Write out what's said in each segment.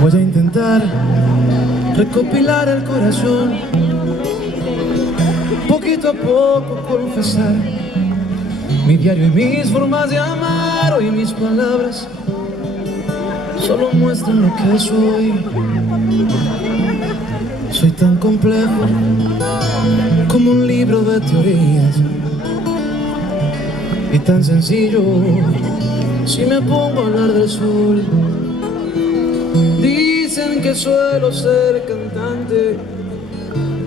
Voy a intentar recopilar el corazón, poquito a poco confesar mi diario y mis formas de amar. Hoy mis palabras solo muestran lo que soy. Soy tan complejo como un libro de teorías y tan sencillo si me pongo a hablar del sol. Dicen que suelo ser cantante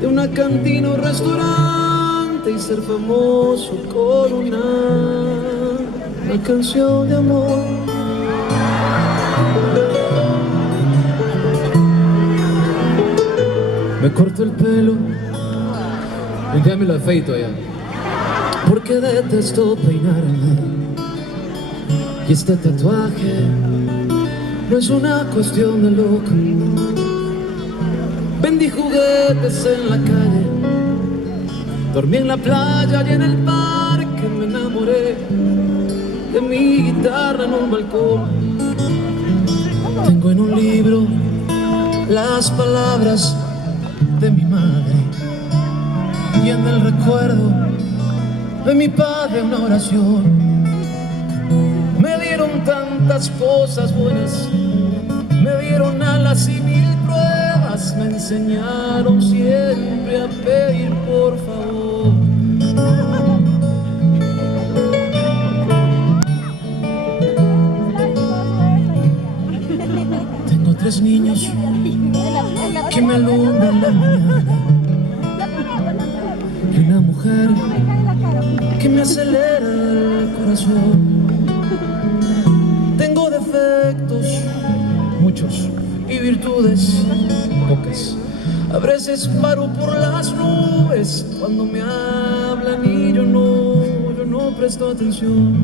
de una cantina o restaurante y ser famoso con una canción de amor. Me corto el pelo, un día me lo afeito ya, porque detesto peinarme. Y este tatuaje no es una cuestión de loco. Vendí juguetes en la calle, dormí en la playa y en el parque. Me enamoré de mi guitarra en un balcón. Tengo en un libro las palabras de mi madre y en el recuerdo de mi padre una oración. Me dieron tantas cosas buenas, me dieron alas y mil pruebas, me enseñaron siempre a pedir por favor. Tengo 3 niños que me alumbran la mañana y una mujer que me acelera el corazón. Tengo defectos, muchos, y virtudes, pocas. A veces paro por las nubes cuando me hablan y yo no presto atención.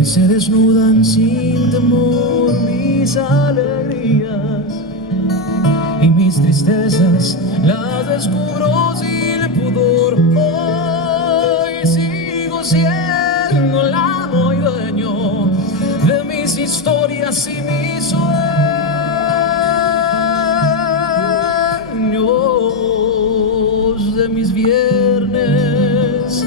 Y se desnudan sin temor mis alegrías y mis tristezas las descubro sin pudor. Hoy sigo siendo el amo y dueño de mis historias y mis sueños, de mis viernes